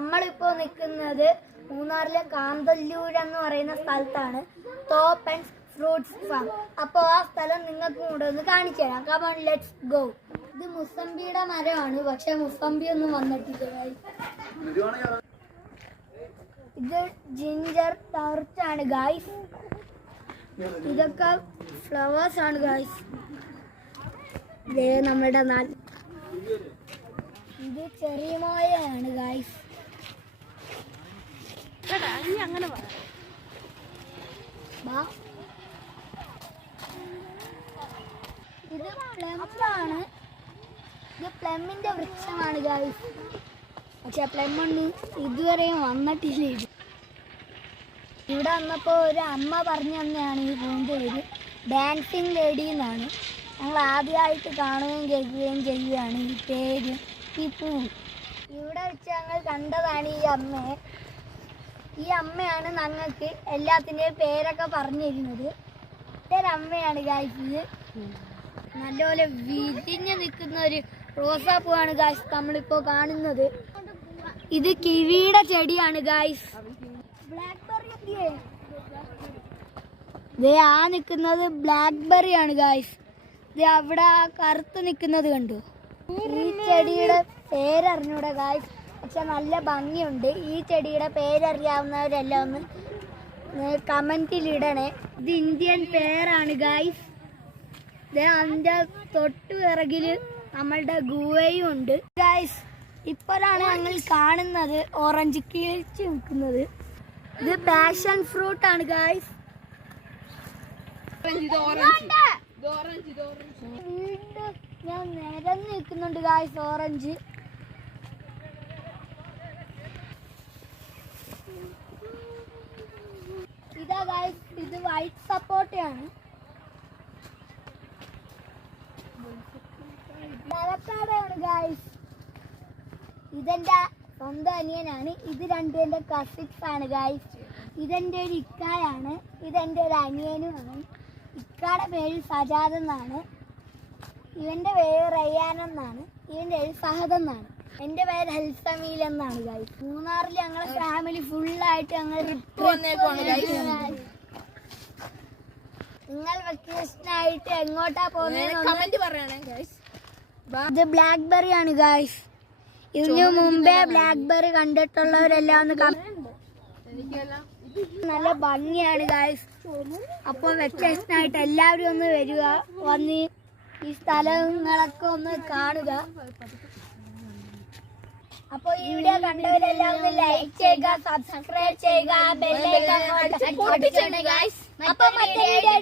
നമ്മളിപ്പോ നിൽക്കുന്നത് മൂന്നാറിലെ കാന്തല്ലൂർ എന്ന് പറയുന്ന സ്ഥലത്താണ്. Top and fruits farm. അപ്പോൾ ആ സ്ഥലം നിങ്ങൾക്ക് കൂടെ ഒന്ന് കാണിച്ചു തരാം. Come on let's go. ഇത് മുസംബിയുടെ മരമാണ്, പക്ഷെ മുസംബി ഒന്നും വന്നിട്ടില്ല. ഇത് ജിഞ്ചർ ടർച്ച് ആണ് ഗായ്സ്. ഇതൊക്കെ ഫ്ലവേഴ്സ് ആണ് ഗായ്സ്. ഇതേ നമ്മുടെ നാട്. ഇത് ചെറിയ മോയാണ് ഗായ്സ്. അങ്ങനെ ഇത് പ്ലമാണ്. ഇത് പ്ലമ്മിന്റെ വൃക്ഷമാണ് ഗായ്സ്. പക്ഷെ പ്ലം ഒന്നും ഇതുവരെയും വന്നിട്ടില്ല. ഇവിടെ വന്നപ്പോൾ ഒരു അമ്മ പറഞ്ഞു തന്നെയാണ് ഈ പൂവിൻ്റെ പേര് ഡാൻസിങ് ലേഡി എന്നാണ്. ഞങ്ങൾ ആദ്യമായിട്ട് കാണുകയും കേൾക്കുകയും ചെയ്യുകയാണ് ഈ പേര്, ഈ പൂ. ഇവിടെ വെച്ച് ഞങ്ങൾ കണ്ടതാണ് ഈ അമ്മയെ. ഈ അമ്മയാണ് ഞങ്ങൾക്ക് എല്ലാത്തിൻ്റെയും പേരൊക്കെ പറഞ്ഞിരുന്നത്. ഇതൊരമ്മയാണ് ഗായ്സ്. ഇത് നല്ലപോലെ വിരിഞ്ഞ് നിൽക്കുന്ന ഒരു റോസാപ്പൂവാണ് ഗായ്സ് നമ്മളിപ്പോൾ കാണുന്നത്. ഇത് കിവിയുടെ ചെടിയാണ് ഗായ്സ്. ബ്ലാക്ക്ബെറി ആ നിൽക്കുന്നത് ബ്ലാക്ക്ബെറി ആണ് ഗായ്സ്. ഇത് അവിടെ ആ കറുത്ത് നിൽക്കുന്നത് കണ്ടു. ഈ ചെടിയുടെ പേരറിഞ്ഞൂടെ ഗായ്സ്, പക്ഷെ നല്ല ഭംഗിയുണ്ട്. ഈ ചെടിയുടെ പേരറിയാവുന്നവരെല്ലാം ഒന്ന് കമന്റിലിടണേ. ഇത് ഇന്ത്യൻ പേരാണ് ഗായ്സ്. ഇത് അതിൻ്റെ തൊട്ടു പിറകില് നമ്മളുടെ ഗുവയും ഉണ്ട് ഗായ്സ്. ഇപ്പോഴാണ് ഞങ്ങൾ കാണുന്നത് ഓറഞ്ച് കിളിച്ച് നിൽക്കുന്നത്. ഇത് പാഷൻ ഫ്രൂട്ട് ആണ് ഗായ്സ്. വീണ്ടും ഞാൻ നിരന്ന് നിൽക്കുന്നുണ്ട് ഗായ്സ് ഓറഞ്ച്. ഇതാ ഗായ്സ്, ഇത് വൈറ്റ് സപ്പോട്ടയാണ്. മലക്കാടാണ് ഗായ്സ്. ഇതെന്റെ സ്വന്തം അനിയനാണ്. ഇത് രണ്ടും എൻ്റെ കസിൻസ് ആണ് ഗായ്സ്. ഇതെൻ്റെ ഒരു ഇക്കായാണ്, ഇതെൻ്റെ ഒരു അനിയനുമാണ്. ഇക്കാടെ പേര് സജാദ് എന്നാണ്, ഇവൻ്റെ പേര് റയ്യാൻ എന്നാണ്, ഇവൻ്റെ പേര് ഫഹദ് എന്നാണ്. എൻ്റെ പേര് ഹെൽസമീൽ എന്നാണ് ഗായ്സ്. മൂന്നാറിൽ ഞങ്ങളെ ഫാമിലി ഫുള്ളായിട്ട് ഞങ്ങൾ നിങ്ങൾ വെക്കേഷനായിട്ട് എങ്ങോട്ടാ പോകുന്നത്? ഇത് ബ്ലാക്ക്ബെറി ആണ് ഗായ്സ്. ഇതിനു മുമ്പേ ബ്ലാക്ക്ബെറി കണ്ടിട്ടുള്ളവരെല്ലാം ഒന്ന് നല്ല ഭംഗിയാണ് ഗായ്സ്. അപ്പോൾ വെക്കേഷനായിട്ട് എല്ലാവരും ഒന്ന് വരിക, വന്ന് ഈ സ്ഥലങ്ങളൊക്കെ ഒന്ന് കാണുക. അപ്പോൾ ഈ വീഡിയോ കണ്ടവരെല്ലാം ഒന്ന് ലൈക്ക് ചെയ്യുക, സബ്സ്ക്രൈബ് ചെയ്യുക, ബെൽ ഐക്കൺ ഓൺ ചെയ്യുക ഗായ്സ്. അപ്പോൾ മറ്റേ വീഡിയോ